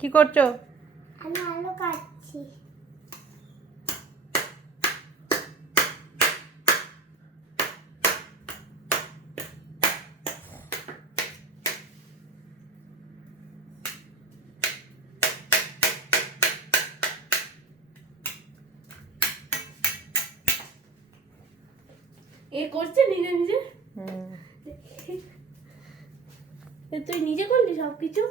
কি করছো? আমি আলু কাটছি। এ করছে নিজে নিজে। তুই নিজে করলি সবকিছু?